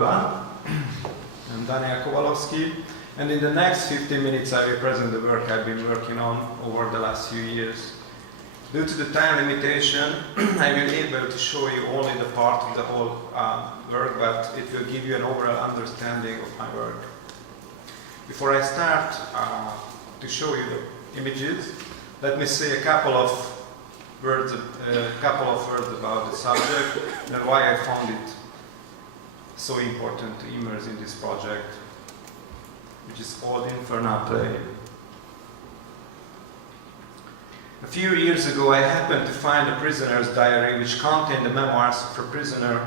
everyone. I'm Dániel Kovalovszky, and in the next 15 minutes I will present the work I've been working on over the last few years. Due to the time limitation, I will be able to show you only the part of the whole work, but it will give you an overall understanding of my work. Before I start to show you the images, let me say a couple of words about the subject and why I found it so important to immerse in this project, which is called Infernal Play. A few years ago, I happened to find a prisoner's diary which contained the memoirs of a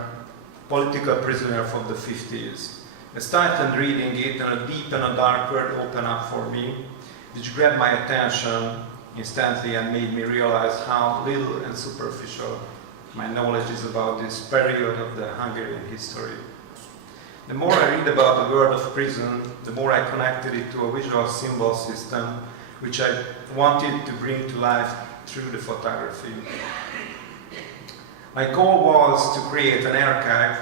political prisoner from the 50s. I started reading it, and a deep and a dark world opened up for me, which grabbed my attention instantly and made me realize how little and superficial my knowledge is about this period of the Hungarian history. The more I read about the world of prison, the more I connected it to a visual symbol system which I wanted to bring to life through the photography. My goal was to create an archive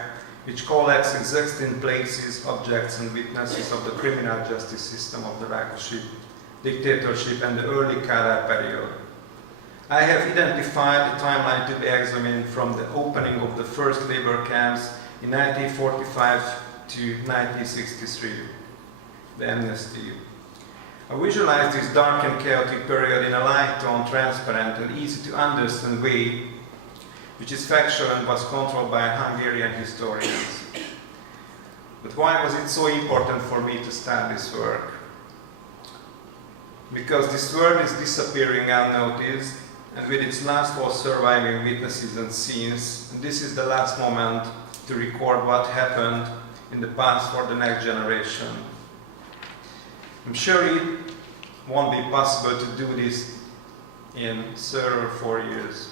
which collects existing places, objects and witnesses of the criminal justice system of the Rákosi dictatorship and the early Kádár period. I have identified the timeline to be examined from the opening of the first labor camps in 1945 to 1963, the amnesty. I visualized this dark and chaotic period in a light-tone, transparent and easy to understand way, which is factual and was controlled by Hungarian historians. But why was it so important for me to start this work? Because this world is disappearing unnoticed, and with its last four surviving witnesses and scenes, this is the last moment to record what happened in the past for the next generation. I'm sure it won't be possible to do this in 3 or 4 years.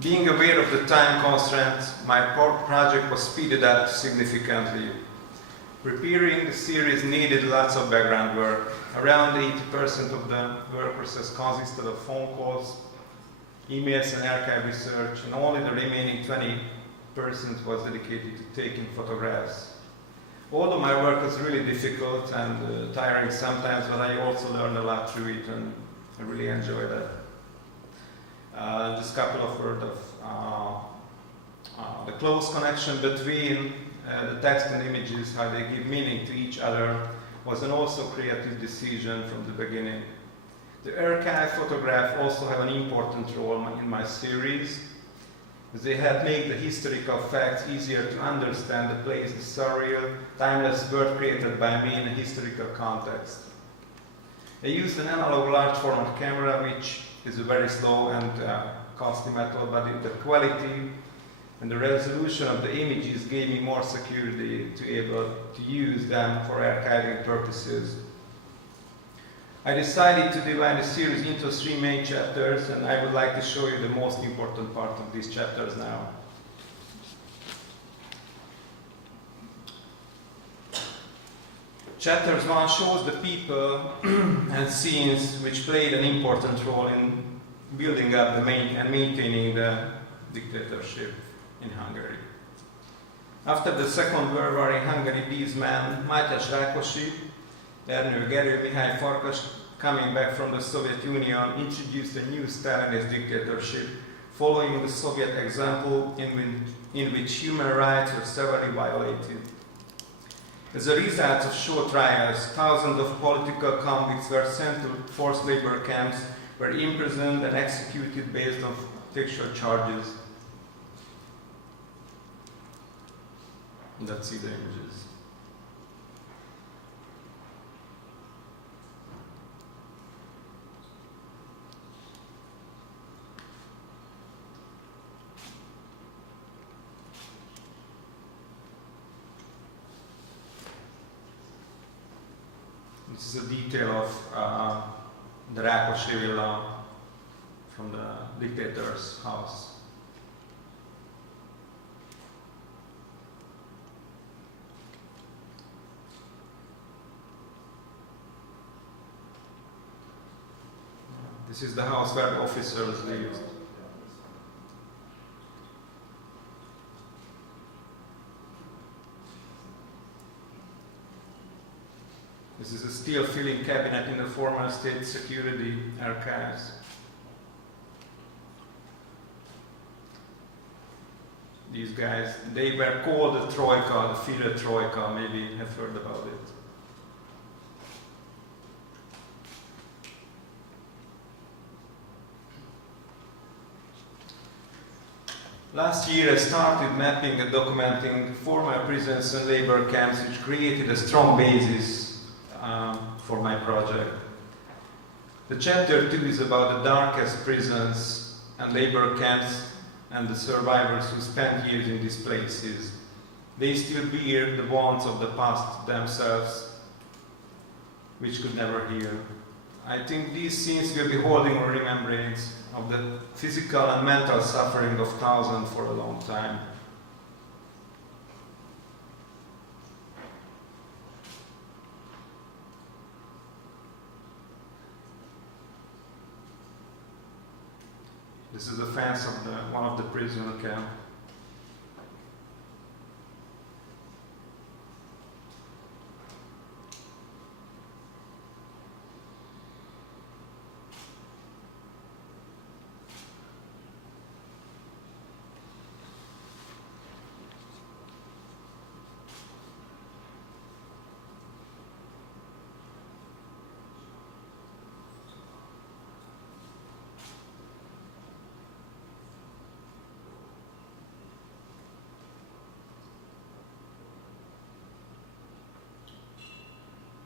Being aware of the time constraints, my project was speeded up significantly. Preparing the series needed lots of background work. Around 80% of the work process consisted of phone calls, emails and archive research, and only the remaining 20% was dedicated to taking photographs. Although my work was really difficult and tiring sometimes, but I also learned a lot through it, and I really enjoyed that. Just a couple of words of the close connection between the text and images, how they give meaning to each other, was an also creative decision from the beginning. The archive photograph also have an important role in my series, as they had made the historical facts easier to understand the place, the surreal, timeless world created by me in a historical context. I used an analog large format camera, which is a very slow and costly method, but the quality and the resolution of the images gave me more security to be able to use them for archiving purposes. I decided to divide the series into 3 main chapters, and I would like to show you the most important part of these chapters now. Chapter 1 shows the people and scenes which played an important role in building up and maintaining the dictatorship in Hungary. After the Second World War in Hungary, these men, Máté Rákosi, Ernő Gerő, Mihály Farkas, coming back from the Soviet Union, introduced a new Stalinist dictatorship, following the Soviet example in which human rights were severely violated. As a result of short trials, thousands of political convicts were sent to forced labor camps, were imprisoned and executed based on fictional charges. Let's see the images. This is a detail of the Rákosi villa from the dictator's house. This is the house where the officers lived. This is a steel filling cabinet in the former state security archives. These guys, they were called the Troika, the Führer Troika, maybe you have heard about it. Last year I started mapping and documenting former prisons and labor camps, which created a strong basis for my project. The chapter 2 is about the darkest prisons and labor camps and the survivors who spent years in these places. They still bear the wounds of the past themselves, which could never heal. I think these scenes will be holding a remembrance of the physical and mental suffering of thousands for a long time. This is the fence of one of the prison camps.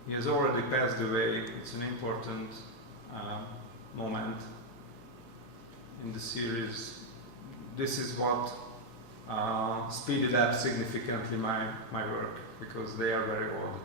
He has already passed away. It's an important moment in the series. This is what speeded up significantly my work, because they are very old.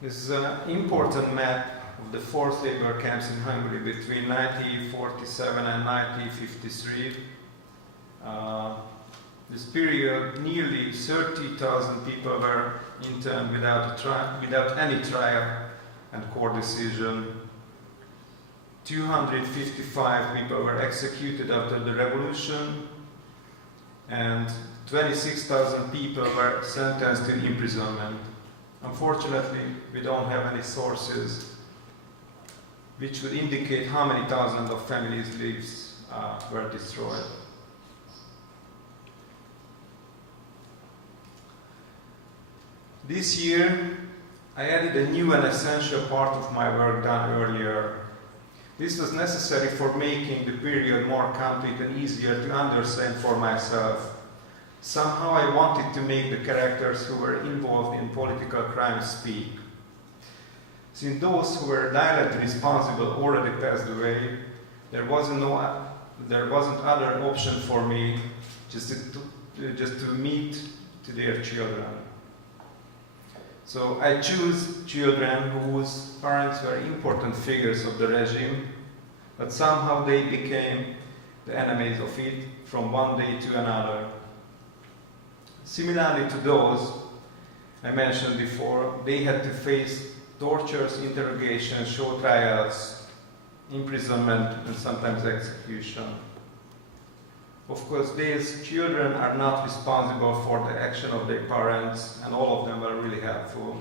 This is an important map of the forced labor camps in Hungary between 1947 and 1953. This period, nearly 30,000 people were interned without any trial and court decision. 255 people were executed after the revolution, and 26,000 people were sentenced to imprisonment. Unfortunately, we don't have any sources which would indicate how many thousands of families' lives were destroyed. This year, I added a new and essential part of my work done earlier. This was necessary for making the period more complete and easier to understand for myself. Somehow I wanted to make the characters who were involved in political crimes speak. Since those who were directly responsible already passed away, there wasn't other option for me just to meet to their children. So I choose children whose parents were important figures of the regime, but somehow they became the enemies of it from one day to another. Similarly to those I mentioned before, they had to face tortures, interrogations, show trials, imprisonment, and sometimes execution. Of course, these children are not responsible for the action of their parents, and all of them were really helpful.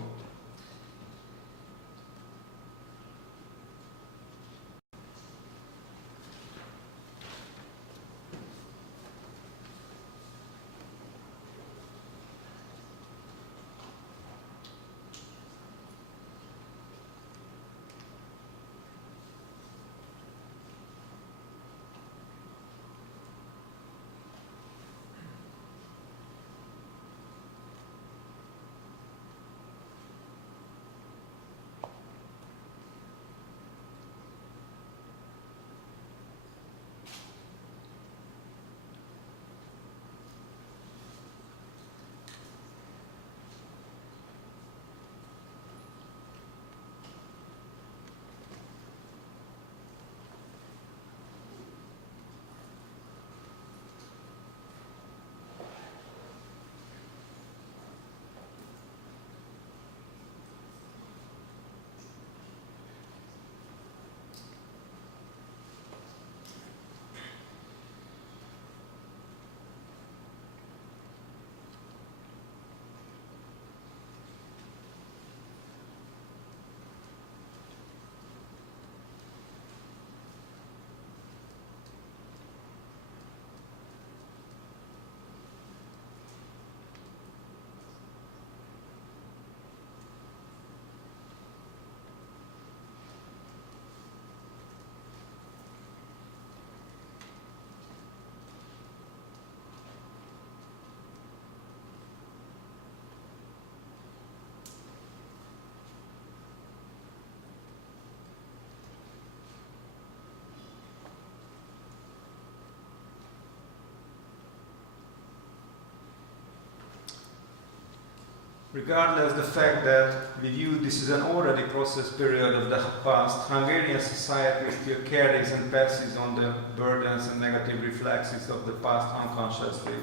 Regardless the fact that we view this as an already processed period of the past, Hungarian society still carries and passes on the burdens and negative reflexes of the past unconsciously,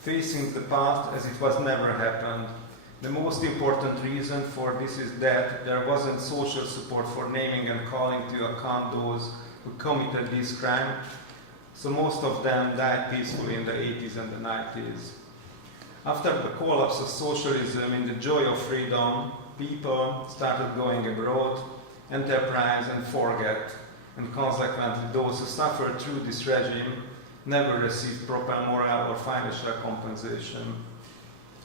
facing the past as it was never happened. The most important reason for this is that there wasn't social support for naming and calling to account those who committed this crime, so most of them died peacefully in the 80s and the 90s. After the collapse of socialism, in the joy of freedom, people started going abroad, enterprise and forget, and consequently those who suffered through this regime never received proper moral or financial compensation.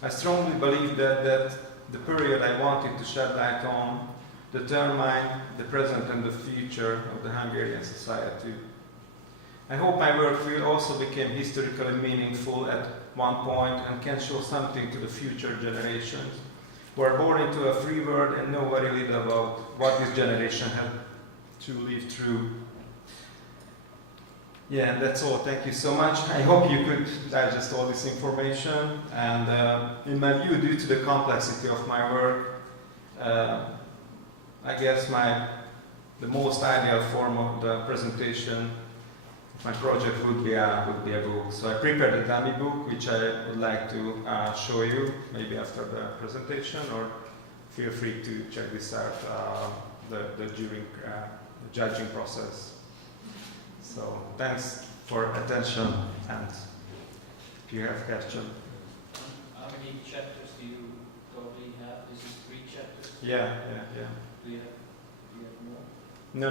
I strongly believe that the period I wanted to shed light on determined the present and the future of the Hungarian society. I hope my work will also become historically meaningful at one point and can show something to the future generations who are born into a free world and know very little about what this generation had to live through. Yeah, that's all. Thank you so much. I hope you could digest all this information. And in my view, due to the complexity of my work, I guess the most ideal form of the presentation my project would be a book. So I prepared a dummy book, which I would like to show you, maybe after the presentation, or feel free to check this out, the judging process. So thanks for attention, and if you have questions. How many chapters do you totally have? This is 3 chapters? Yeah. Do you have more? No.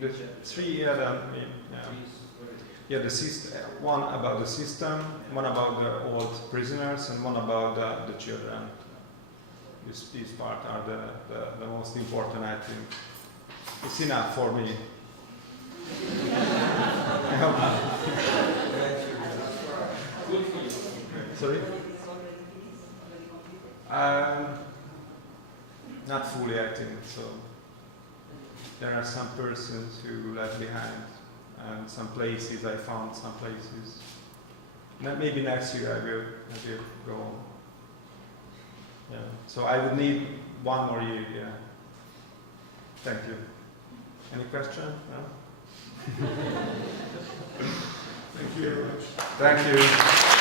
This is 3 chapters. 3, yeah, the system, one about the system, one about the old prisoners, and one about the children. These part are the most important, I think. It's enough for me. I hope. Good for you. Sorry? Not fully, I think. So there are some persons who left behind, and some places I found. Some places. Maybe next year I will go on. Yeah. So I would need 1 more year. Yeah. Thank you. Any question? No? Thank you very much. Thank you.